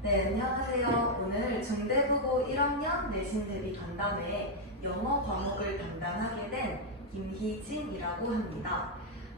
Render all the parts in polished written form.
네, 안녕하세요. 오늘 중대부고 1학년 내신 대비 간담회 영어 과목을 담당하게 된 김희진이라고 합니다.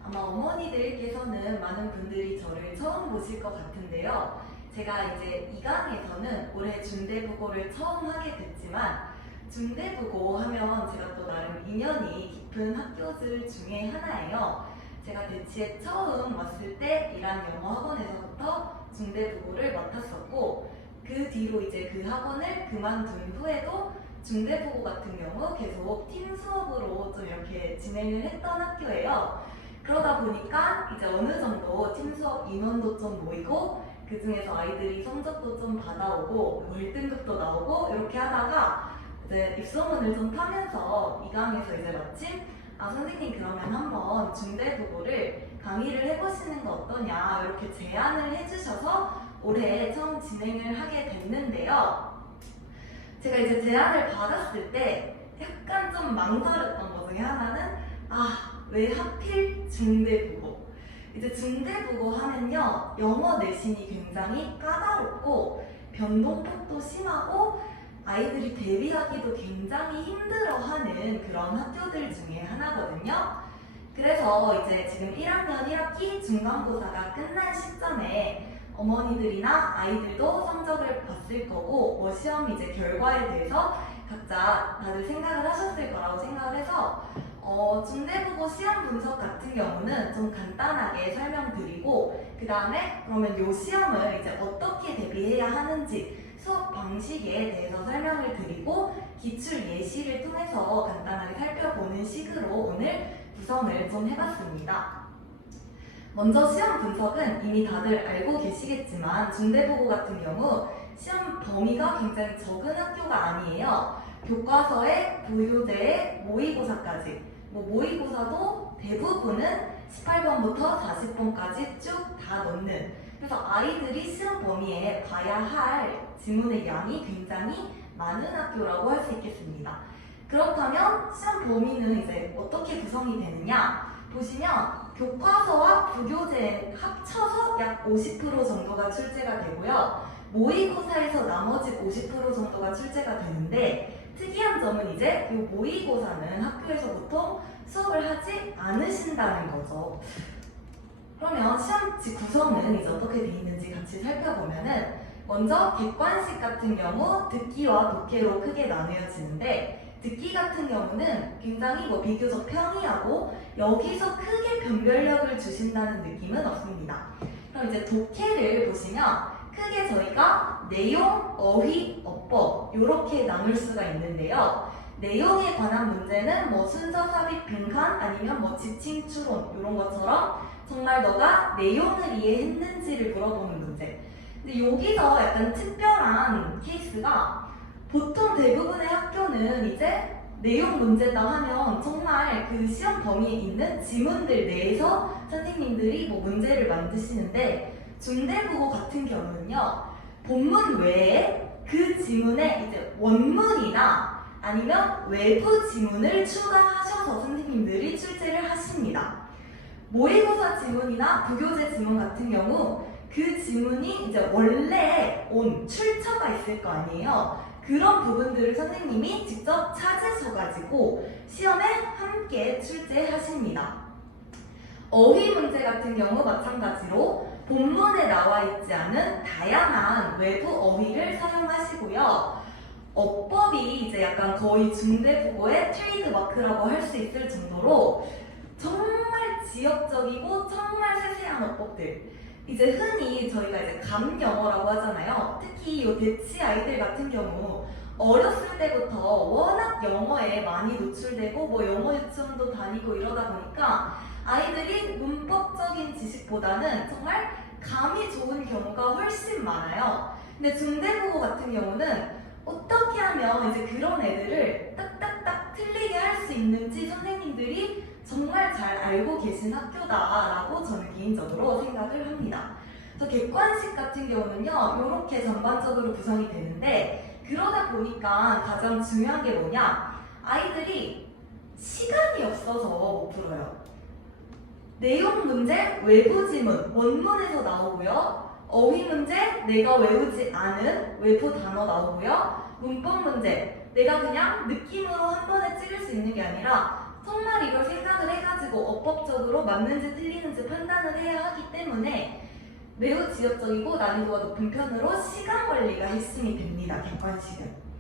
아마 어머니들께서는 많은 분들이 저를 처음 보실 것 같은데요. 제가 이제 2강에서는 올해 중대부고를 처음 하게 됐지만 중대부고 하면 제가 또 나름 인연이 깊은 학교들 중에 하나예요. 제가 대치에 처음 왔을 때 일한 영어 학원에서부터 중대부고를 맡았었고, 그 뒤로 이제 그 학원을 그만둔 후에도 중대부고 같은 경우 계속 팀 수업으로 좀 이렇게 진행을 했던 학교예요. 그러다 보니까 이제 어느 정도 팀 수업 인원도 좀 모이고, 그 중에서 아이들이 성적도 좀 받아오고 월등급도 나오고 이렇게 하다가 이제 입소문을 좀 타면서 2강에서 이제 마침 선생님 그러면 한번 중대부고를 강의를 해보시는 거 어떠냐 이렇게 제안을 해주셔서 올해 처음 진행을 하게 됐는데요. 제가 이제 제안을 받았을 때 약간 좀 망설였던 것 중에 하나는 왜 하필 중대부고? 이제 중대부고 하면요, 영어 내신이 굉장히 까다롭고 변동폭도 심하고 아이들이 대비하기도 굉장히 힘들어하는 그런 학교들 중에 하나거든요. 그래서 이제 지금 1학년 1학기 중간고사가 끝난 시점에 어머니들이나 아이들도 성적을 봤을 거고 시험 이제 결과에 대해서 각자 다들 생각을 하셨을 거라고 생각을 해서 중대부고 시험 분석 같은 경우는 좀 간단하게 설명드리고 그 다음에 그러면 이 시험을 이제 어떻게 대비해야 하는지 수업 방식에 대해서 설명을 드리고 기출 예시를 통해서 간단하게 살펴보는 식으로 오늘 구성을 좀 해봤습니다. 먼저 시험 분석은 이미 다들 알고 계시겠지만 중대부고 같은 경우 시험 범위가 굉장히 적은 학교가 아니에요. 교과서에 부효제에 모의고사까지 모의고사도 대부분은 18번부터 40번까지 쭉 다 넣는, 그래서 아이들이 시험 범위에 봐야 할 지문의 양이 굉장히 많은 학교라고 할 수 있겠습니다. 그렇다면 시험 범위는 이제 어떻게 구성이 되느냐? 보시면 교과서와 부교재 합쳐서 약 50% 정도가 출제가 되고요. 모의고사에서 나머지 50% 정도가 출제가 되는데 특이한 점은 이제 이 모의고사는 학교에서 보통 수업을 하지 않으신다는 거죠. 그러면 시험지 구성은 이제 어떻게 되어 있는지 같이 살펴보면은 먼저 객관식 같은 경우 듣기와 독해로 크게 나뉘어지는데 듣기 같은 경우는 굉장히 비교적 편의하고 여기서 크게 변별력을 주신다는 느낌은 없습니다. 그럼 이제 독해를 보시면 크게 저희가 내용, 어휘, 어법 이렇게 나눌 수가 있는데요. 내용에 관한 문제는 순서, 삽입, 빈칸 아니면 지칭, 추론 이런 것처럼 정말 너가 내용을 이해했는지를 물어보는 문제. 근데 여기서 약간 특별한 케이스가 보통 대부분의 학교는 이제 내용 문제다 하면 정말 그 시험 범위에 있는 지문들 내에서 선생님들이 문제를 만드시는데 중대국어 같은 경우는요, 본문 외에 그 지문에 이제 원문이나 아니면 외부 지문을 추가하셔서 선생님들이 출제를 하십니다. 모의고사 지문이나 부교재 지문 같은 경우 그 지문이 이제 원래 온 출처가 있을 거 아니에요. 그런 부분들을 선생님이 직접 찾으셔가지고 시험에 함께 출제하십니다. 어휘 문제 같은 경우 마찬가지로 본문에 나와 있지 않은 다양한 외부 어휘를 사용하시고요. 어법이 이제 약간 거의 중대국어의 트레이드마크라고 할 수 있을 정도로 정말 지역적이고 정말 세세한 어법들, 이제 흔히 저희가 이제 감영어라고 하잖아요. 특히 이 대치 아이들 같은 경우 어렸을 때부터 워낙 영어에 많이 노출되고 영어 유치원도 다니고 이러다 보니까 아이들이 문법적인 지식보다는 정말 감이 좋은 경우가 훨씬 많아요. 근데 중대국어 같은 경우는 어떻게 하면 이제 그런 애들을 딱딱딱 틀리게 할 수 있는지 선생님들이 정말 잘 알고 계신 학교다라고 저는 개인적으로 생각을 합니다. 그래서 객관식 같은 경우는요, 이렇게 전반적으로 구성이 되는데 그러다 보니까 가장 중요한 게 뭐냐? 아이들이 시간이 없어서 못 풀어요. 내용 문제, 외부 지문, 원문에서 나오고요. 어휘 문제 내가 외우지 않은 외부 단어 나오고요. 문법 문제 내가 그냥 느낌으로 한 번에 찍을 수 있는 게 아니라 정말 이걸 생각을 해가지고 어법적으로 맞는지 틀리는지 판단을 해야 하기 때문에 매우 지역적이고 난이도가 높은 편으로 시간 관리가 핵심이 됩니다. 객관식은.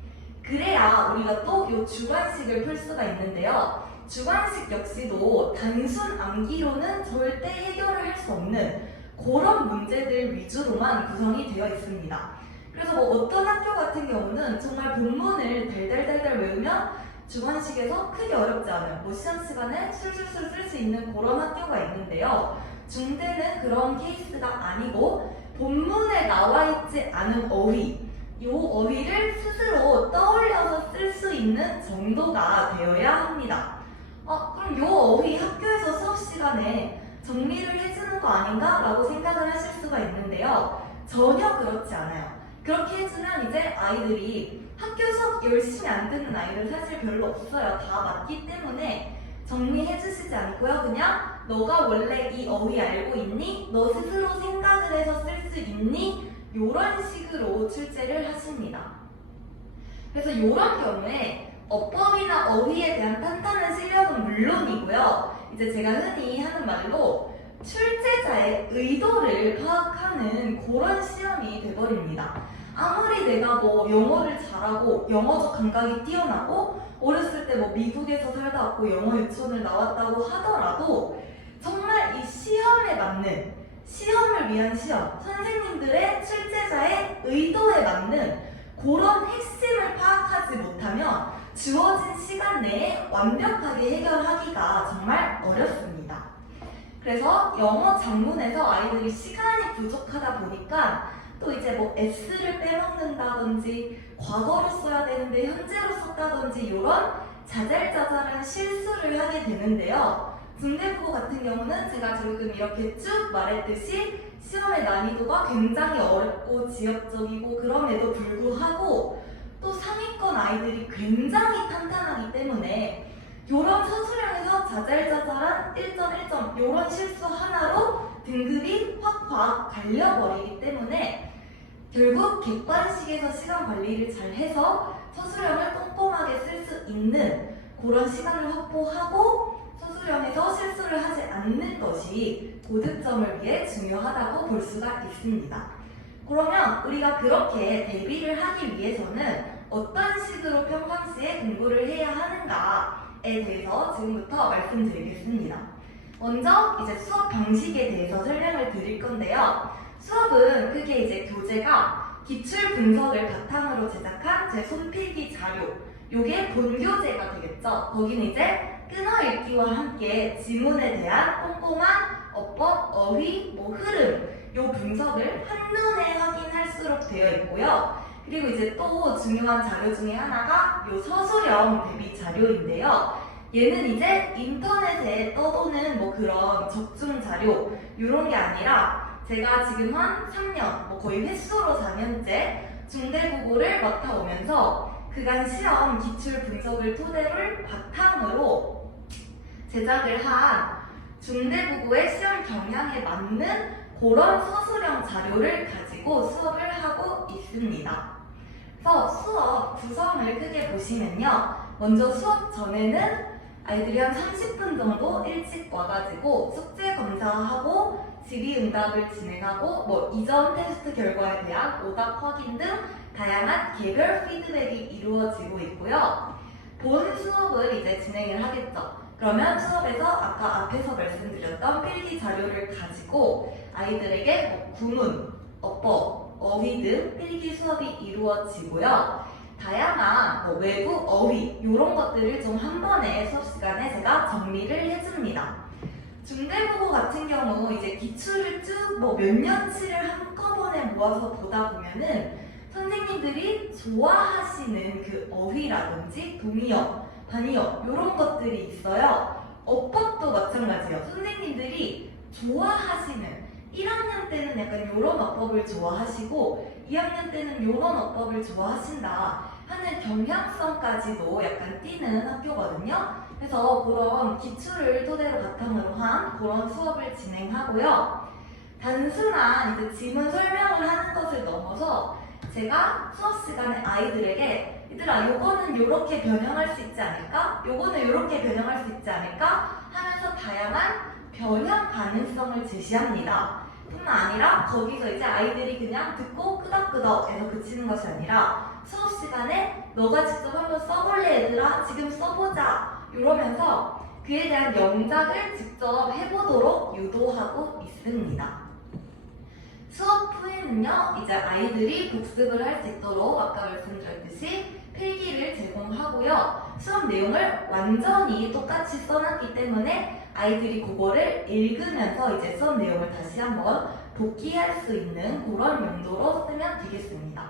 그래야 우리가 또 이 주관식을 풀 수가 있는데요. 주관식 역시도 단순 암기로는 절대 해결을 할 수 없는 그런 문제들 위주로만 구성이 되어 있습니다. 그래서 뭐 어떤 학교 같은 경우는 정말 본문을 달달달달 외우면 주관식에서 크게 어렵지 않아요. 뭐 시험 시간에 술술술 쓸 수 있는 그런 학교가 있는데요. 중대는 그런 케이스가 아니고 본문에 나와 있지 않은 어휘, 이 어휘를 스스로 떠올려서 쓸 수 있는 정도가 되어야 합니다. 그럼 이 어휘 학교에서 수업 시간에 정리를 해주는 거 아닌가? 라고 생각을 하실 수가 있는데요. 전혀 그렇지 않아요. 그렇게 해주면 이제 아이들이 학교 수업 열심히 안 듣는 아이들 사실 별로 없어요. 다 맞기 때문에 정리해주시지 않고요. 그냥 너가 원래 이 어휘 알고 있니? 너 스스로 생각을 해서 쓸 수 있니? 이런 식으로 출제를 하십니다. 그래서 이런 경우에 어법이나 어휘에 대한 탄탄한 실력은 물론이고요. 이제 제가 흔히 하는 말로 출제자의 의도를 파악하는 그런 시험이 돼버립니다. 아무리 내가 뭐 영어를 잘하고 영어적 감각이 뛰어나고 어렸을 때 뭐 미국에서 살다 왔고 영어 유치원을 나왔다고 하더라도 정말 이 시험에 맞는 시험을 위한 시험, 선생님들의 출제자의 의도에 맞는 그런 핵심을 파악하지 못하면 주어진 시간 내에 완벽하게 해결하기가 정말 어렵습니다. 그래서 영어 작문에서 아이들이 시간이 부족하다 보니까 또 이제 뭐 S를 빼먹는다든지 과거로 써야 되는데 현재로 썼다든지 이런 자잘자잘한 실수를 하게 되는데요. 중대국어 같은 경우는 제가 지금 이렇게 쭉 말했듯이 시험의 난이도가 굉장히 어렵고 지역적이고 그럼에도 불구하고 또 상위권 아이들이 굉장히 탄탄하기 때문에 이런 서술형에서 자잘자잘한 1점 1점 이런 실수 하나로 등급이 확확 갈려버리기 때문에 결국 객관식에서 시간 관리를 잘 해서 서술형을 꼼꼼하게 쓸 수 있는 그런 시간을 확보하고 서술형에서 실수를 하지 않는 것이 고득점을 위해 중요하다고 볼 수가 있습니다. 그러면 우리가 그렇게 대비를 하기 위해서는 어떤 식으로 평상시에 공부를 해야 하는가에 대해서 지금부터 말씀드리겠습니다. 먼저 이제 수업 방식에 대해서 설명을 드릴 건데요. 수업은 크게 이제 교재가 기출 분석을 바탕으로 제작한 제 손필기 자료, 요게 본교재가 되겠죠. 거기는 이제 끊어읽기와 함께 지문에 대한 꼼꼼한 어법, 어휘, 흐름, 요 분석을 한눈에 확인할수록 되어 있고요. 그리고 이제 또 중요한 자료 중에 하나가 요 서술형 대비 자료인데요. 얘는 이제 인터넷에 떠도는 그런 적중 자료 요런 게 아니라 제가 지금 한 3년, 거의 횟수로 4년째 중대국어를 맡아오면서 그간 시험 기출 분석을 토대를 바탕으로 제작을 한 중대국어의 시험 경향에 맞는 그런 서술형 자료를 가지고 수업을 하고 있습니다. 그래서 수업 구성을 크게 보시면요. 먼저 수업 전에는 아이들이 한 30분 정도 일찍 와가지고 숙제 검사하고 질의응답을 진행하고 이전 테스트 결과에 대한 오답 확인 등 다양한 개별 피드백이 이루어지고 있고요. 본 수업을 이제 진행을 하겠죠. 그러면 수업에서 아까 앞에서 말씀드렸던 필기 자료를 가지고 아이들에게 구문, 어법, 어휘 등 필기 수업이 이루어지고요. 다양한 외부 어휘 이런 것들을 좀 한 번에 수업 시간에 제가 정리를 해줍니다. 중대국어 같은 경우 이제 기출을 쭉 몇 년치를 한꺼번에 모아서 보다 보면은 선생님들이 좋아하시는 그 어휘라든지 동의어, 반의어 이런 것들이 있어요. 어법도 마찬가지예요. 선생님들이 좋아하시는 1학년 때는 약간 이런 어법을 좋아하시고 2학년 때는 이런 어법을 좋아하신다 하는 경향성까지도 약간 띄는 학교거든요. 그래서 그런 기출을 토대로 바탕으로 한 그런 수업을 진행하고요. 단순한 이제 지문 설명을 하는 것을 넘어서 제가 수업 시간에 아이들에게 얘들아 요거는 요렇게 변형할 수 있지 않을까? 요거는 요렇게 변형할 수 있지 않을까? 하면서 다양한 변형 가능성을 제시합니다. 뿐만 아니라 거기서 이제 아이들이 그냥 듣고 끄덕끄덕 해서 그치는 것이 아니라 수업 시간에 너가 직접 한번 써볼래 얘들아? 지금 써보자 이러면서 그에 대한 영작을 직접 해보도록 유도하고 있습니다. 수업 후에는요, 이제 아이들이 복습을 할 수 있도록 아까 말씀드렸듯이 필기를 제공하고요. 수업 내용을 완전히 똑같이 써놨기 때문에 아이들이 그거를 읽으면서 이제 수업 내용을 다시 한번 복기할 수 있는 그런 용도로 쓰면 되겠습니다.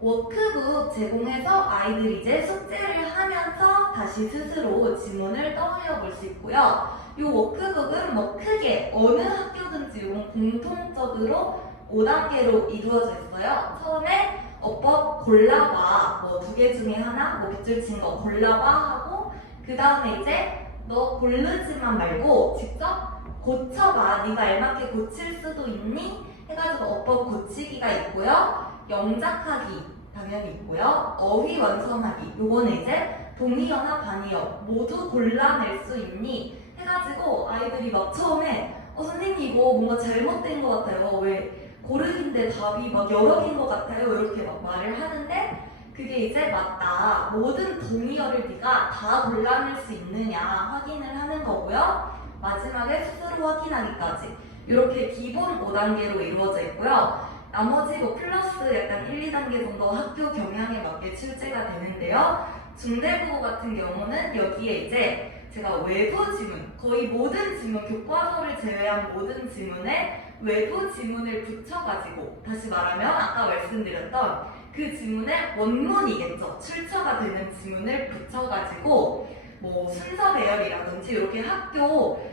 워크북 제공해서 아이들이 이제 숙제를 하면서 다시 스스로 지문을 떠올려 볼 수 있고요. 이 워크북은 뭐 크게 어느 학교든지 공통적으로 5단계로 이루어져 있어요. 처음에 어법 골라봐, 뭐 2개 중에 하나, 뭐 밑줄 친 거 골라봐 하고 그 다음에 이제 너 고르지만 말고 직접 고쳐봐. 네가 알맞게 고칠 수도 있니? 해가지고 어법 고치기가 있고요. 영작하기 당연히 있고요. 어휘 완성하기. 요거는 이제 동의어나 반의어 모두 골라낼 수 있니? 해가지고 아이들이 막 처음에 선생님 이거 뭔가 잘못된 것 같아요. 왜 고르기인데 답이 막 여러 개인 것 같아요. 이렇게 막 말을 하는데 그게 이제 맞다. 모든 동의어를 네가 다 골라낼 수 있느냐 확인을 하는 거고요. 마지막에 스스로 확인하기까지 이렇게 기본 5단계로 이루어져 있고요. 나머지 뭐 플러스 약간 1, 2단계 정도 학교 경향에 맞게 출제가 되는데요. 중대국어 같은 경우는 여기에 이제 제가 외부 지문, 거의 모든 지문, 교과서를 제외한 모든 지문에 외부 지문을 붙여가지고 다시 말하면 아까 말씀드렸던 그 지문의 원문이겠죠. 출처가 되는 지문을 붙여가지고 뭐 순서 배열이라든지 이렇게 학교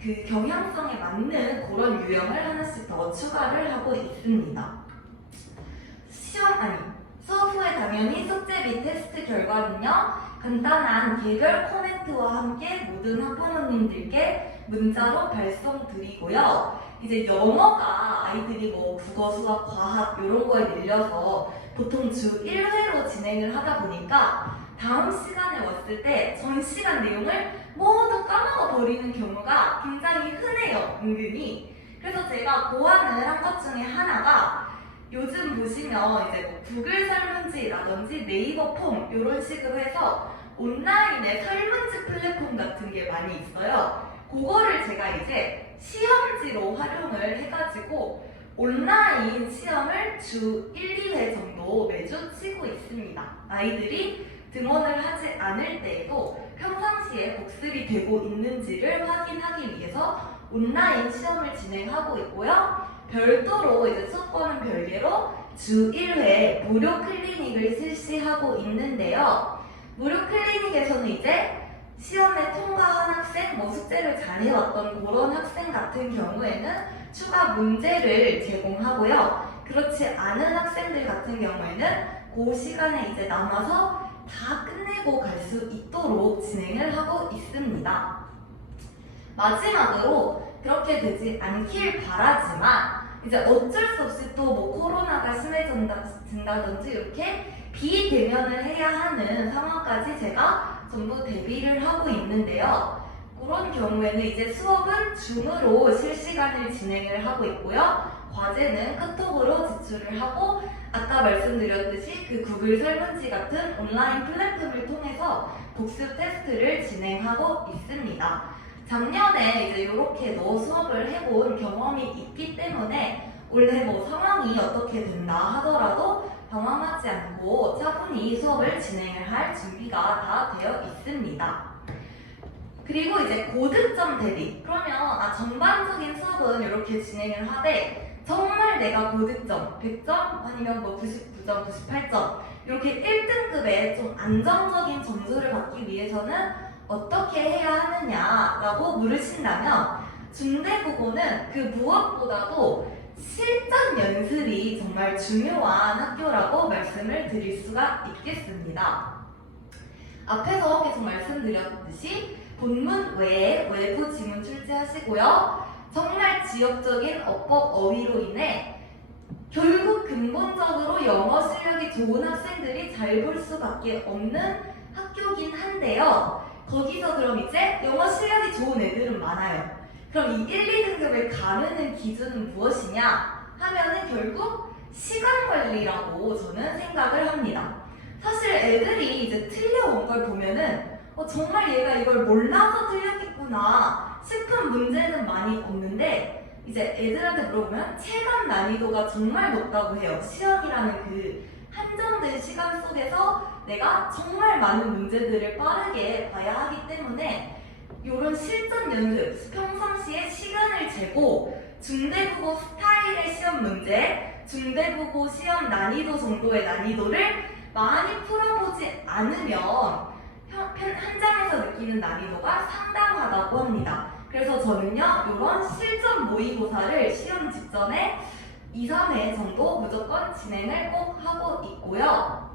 그 경향성에 맞는 그런 유형을 하나씩 더 추가를 하고 있습니다. 수업 후에 당연히 숙제 및 테스트 결과는요. 간단한 개별 코멘트와 함께 모든 학부모님들께 문자로 발송드리고요. 이제 영어가 아이들이 뭐 국어, 수학, 과학 이런 거에 밀려서 보통 주 1회로 진행을 하다 보니까 다음 시간에 왔을 때 전 시간 내용을 모두 까먹어 버리는 경우가 굉장히 흔해요, 은근히. 그래서 제가 고안을 한 것 중에 하나가 요즘 보시면 이제 뭐 구글 설문지라든지 네이버 폼 이런 식으로 해서 온라인에 설문지 플랫폼 같은 게 많이 있어요. 그거를 제가 이제 시험지로 활용을 해가지고 온라인 시험을 주 1, 2회 정도 매주 치고 있습니다. 아이들이 등원을 하지 않을 때에도 평상시에 복습이 되고 있는지를 확인하기 위해서 온라인 시험을 진행하고 있고요. 별도로 이제 수업과는 별개로 주 1회 무료 클리닉을 실시하고 있는데요. 무료 클리닉에서는 이제 시험에 통과한 학생, 뭐 숙제를 잘 해왔던 그런 학생 같은 경우에는 추가 문제를 제공하고요. 그렇지 않은 학생들 같은 경우에는 그 시간에 이제 남아서 다 끝내고 갈 수 있도록 진행을 하고 있습니다. 마지막으로 그렇게 되지 않길 바라지만 이제 어쩔 수 없이 또 뭐 코로나가 심해진다든지 이렇게 비대면을 해야 하는 상황까지 제가 전부 대비를 하고 있는데요. 그런 경우에는 이제 수업은 줌으로 실시간을 진행을 하고 있고요. 과제는 카톡으로 제출을 하고 아까 말씀드렸듯이 그 구글 설문지 같은 온라인 플랫폼을 통해서 복습 테스트를 진행하고 있습니다. 작년에 이제 이렇게도 수업을 해본 경험이 있기 때문에 올해 뭐 상황이 어떻게 된다 하더라도 당황하지 않고 차분히 수업을 진행을 할 준비가 다 되어 있습니다. 그리고 이제 고득점 대비. 그러면 전반적인 수업은 이렇게 진행을 하되 정말 내가 고득점 100점 아니면 뭐 99점, 98점 이렇게 1등급의 좀 안정적인 점수를 받기 위해서는 어떻게 해야 하느냐라고 물으신다면 중대국어는 그 무엇보다도 실전 연습이 정말 중요한 학교라고 말씀을 드릴 수가 있겠습니다. 앞에서 계속 말씀드렸듯이 본문 외에 외부 지문 출제하시고요. 정말 지역적인 어법 어휘로 인해 결국 근본적으로 영어 실력이 좋은 학생들이 잘 볼 수밖에 없는 학교긴 한데요. 거기서 그럼 이제 영어 실력이 좋은 애들은 많아요. 그럼 이 1, 2등급을 가르는 기준은 무엇이냐 하면은 결국 시간 관리라고 저는 생각을 합니다. 사실 애들이 이제 틀려온 걸 보면은 정말 얘가 이걸 몰라서 틀렸겠구나 싶은 문제는 많이 없는데 이제 애들한테 물어보면 체감 난이도가 정말 높다고 해요. 시험이라는 그 한정된 시간 속에서 내가 정말 많은 문제들을 빠르게 봐야 하기 때문에 이런 실전 연습, 평상시에 시간을 재고 중대국어 스타일의 시험 문제, 중대국어 시험 난이도 정도의 난이도를 많이 풀어보지 않으면 현장에서 느끼는 난이도가 상당하다고 합니다. 그래서 저는요, 이런 실전 모의고사를 시험 직전에 2, 3회 정도 무조건 진행을 꼭 하고 있고요.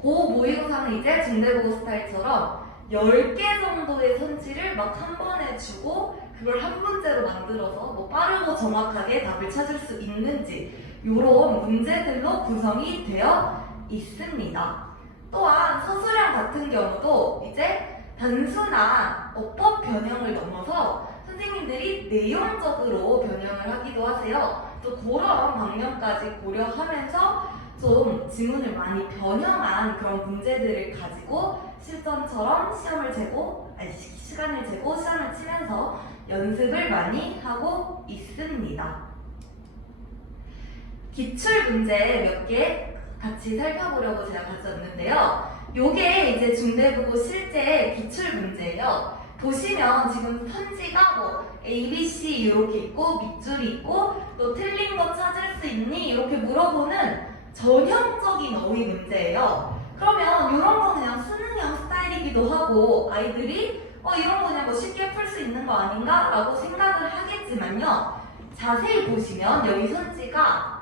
그 모의고사는 이제 중대국어 스타일처럼 10개 정도의 선지를 막 한 번에 주고 그걸 한 문제로 만들어서 뭐 빠르고 정확하게 답을 찾을 수 있는지 이런 문제들로 구성이 되어 있습니다. 또한 서술형 같은 경우도 이제 단순한 어법 변형을 넘어서 선생님들이 내용적으로 변형을 하기도 하세요. 또 그런 방면까지 고려하면서 좀 지문을 많이 변형한 그런 문제들을 가지고 실전처럼 시간을 재고 시험을 치면서 연습을 많이 하고 있습니다. 기출 문제 몇 개 같이 살펴보려고 제가 가져왔는데요. 요게 이제 중대국어 실제 기출 문제예요. 보시면 지금 선지가 뭐 A, B, C 이렇게 있고 밑줄이 있고 또 틀린 거 찾을 수 있니? 이렇게 물어보는 전형적인 어휘 문제예요. 그러면 이런 거 그냥 수능형 스타일이기도 하고 아이들이 이런 거 그냥 뭐 쉽게 풀 수 있는 거 아닌가? 라고 생각을 하겠지만요. 자세히 보시면 여기 선지가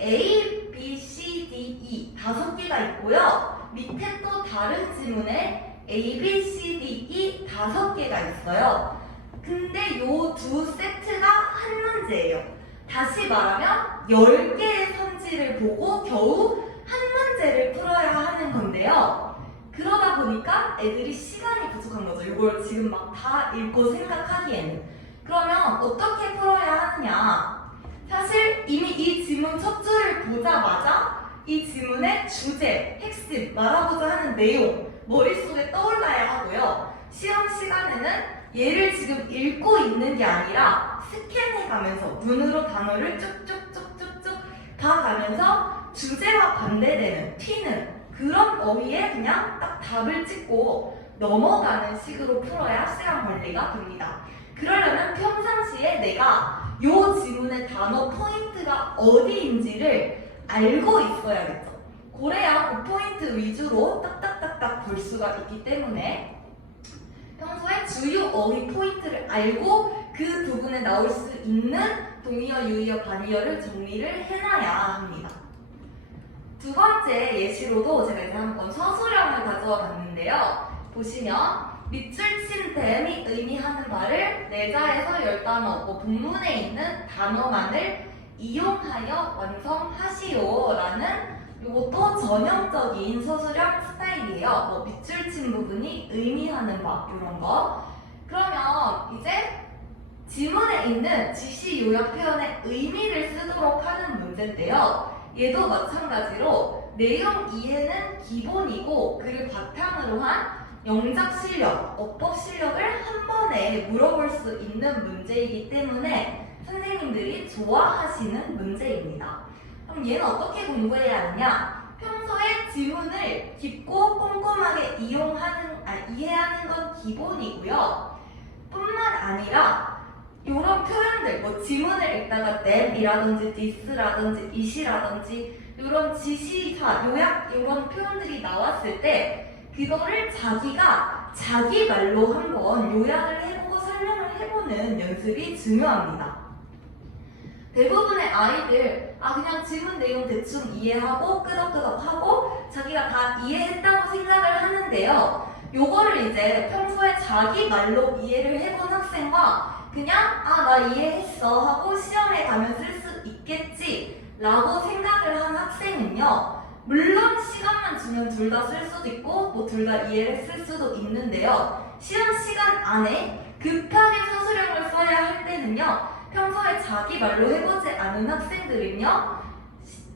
A, B, C, D, E 5개가 있고요. 밑에 또 다른 지문에 A, B, C, D, E 5개가 있어요. 근데 요 두 세트가 한 문제예요. 다시 말하면 10개의 선지를 보고 겨우 한 문제를 풀어야 하는 건데요. 그러다 보니까 애들이 시간이 부족한 거죠. 이걸 지금 막 다 읽고 생각하기에는. 그러면 어떻게 풀어야 하느냐? 사실 이미 이 지문 첫 줄을 보자마자 이 지문의 주제, 핵심, 말하고자 하는 내용 머릿속에 떠올라야 하고요. 시험 시간에는 얘를 지금 읽고 있는 게 아니라 스캔해가면서 눈으로 단어를 쭉쭉쭉쭉쭉 봐가면서 주제와 반대되는, 튀는 그런 어휘에 그냥 딱 답을 찍고 넘어가는 식으로 풀어야 시간 관리가 됩니다. 그러려면 평상시에 내가 요 지문의 단어 포인트가 어디인지를 알고 있어야겠죠. 그래야 그 포인트 위주로 딱딱딱딱 볼 수가 있기 때문에 평소에 주요 어휘 포인트를 알고 그 부분에 나올 수 있는 동의어, 유의어, 반의어를 정리를 해놔야 합니다. 두 번째 예시로도 제가 이제 한번 서술형을 가져와 봤는데요. 보시면 밑줄 친 댐이 의미하는 바를 내자에서 10단어, 본문에 있는 단어만을 이용하여 완성하시오 라는 이것도 전형적인 서술형 스타일이에요. 밑줄 친 부분이 의미하는 바 이런 거. 그러면 이제 지문에 있는 지시 요약 표현의 의미를 쓰도록 하는 문제인데요. 얘도 마찬가지로 내용 이해는 기본이고 그를 바탕으로 한 영작 실력, 어법 실력을 한 번에 물어볼 수 있는 문제이기 때문에 선생님들이 좋아하시는 문제입니다. 그럼 얘는 어떻게 공부해야 하느냐? 평소에 지문을 깊고 꼼꼼하게 이해하는 건 기본이고요. 뿐만 아니라 이런 표현들, 지문을 읽다가 then이라든지 this라든지 it이라든지 이런 지시사, 요약 이런 표현들이 나왔을 때 그거를 자기가 자기 말로 한번 요약을 해보고 설명을 해보는 연습이 중요합니다. 대부분의 아이들 그냥 지문 내용 대충 이해하고 끄덕끄덕하고 자기가 다 이해했다고 생각을 하는데요. 요거를 이제 평소에 자기 말로 이해를 해본 학생과 그냥 나 이해했어 하고 시험에 가면 쓸 수 있겠지 라고 생각을 한 학생은요, 물론 시간만 주면 둘 다 쓸 수도 있고 뭐 둘 다 이해를 했을 수도 있는데요, 시험 시간 안에 급하게 서술형을 써야 할 때는요, 평소에 자기 말로 해보지 않은 학생들은요,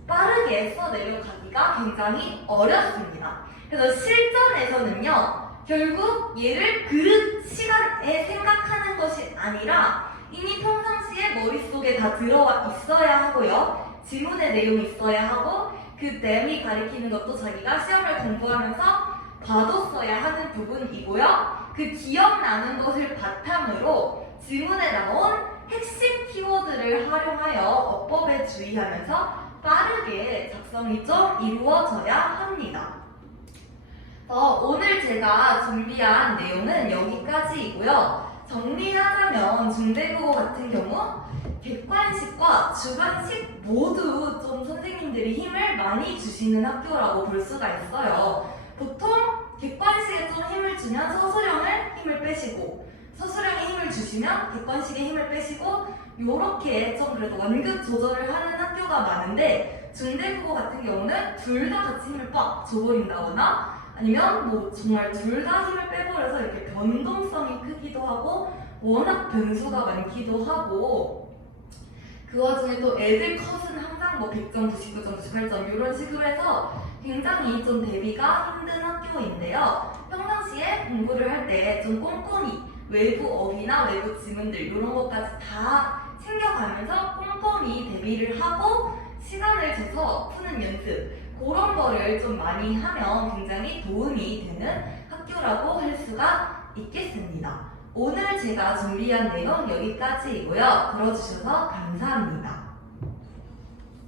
빠르게 써내려가기가 굉장히 어렵습니다. 그래서 실전에서는요, 결국 얘를 그 시간에 생각하는 것이 아니라 이미 평상시에 머릿속에 다 들어와 있어야 하고요, 지문의 내용이 있어야 하고 그 댐이 가리키는 것도 자기가 시험을 공부하면서 봐뒀어야 하는 부분이고요, 그 기억나는 것을 바탕으로 지문에 나온 핵심 키워드를 활용하여 어법에 주의하면서 빠르게 작성이 좀 이루어져야 합니다. 오늘 제가 준비한 내용은 여기까지이고요. 정리하자면 중대국어 같은 경우 객관식과 주관식 모두 좀 선생님들이 힘을 많이 주시는 학교라고 볼 수가 있어요. 보통 객관식에 좀 힘을 주면 서술형을 힘을 빼시고, 서술형에 힘을 주시면 객관식에 힘을 빼시고, 요렇게 좀 그래도 완급 조절을 하는 학교가 많은데, 중대국어 같은 경우는 둘 다 같이 힘을 빡 줘버린다거나 아니면 뭐 정말 둘 다 힘을 빼버려서 이렇게 변동성이 크기도 하고 워낙 변수가 많기도 하고, 그 와중에 또 애들 컷은 항상 뭐 100점, 99점, 98점 이런 식으로 해서 굉장히 좀 대비가 힘든 학교인데요. 평상시에 공부를 할 때 좀 꼼꼼히 외부 어휘나 외부 지문들 이런 것까지 다 챙겨가면서 꼼꼼히 대비를 하고 시간을 줘서 푸는 연습, 그런 거를 좀 많이 하면 굉장히 도움이 되는 학교라고 할 수가 있겠습니다. 오늘 제가 준비한 내용 여기까지이고요. 들어주셔서 감사합니다.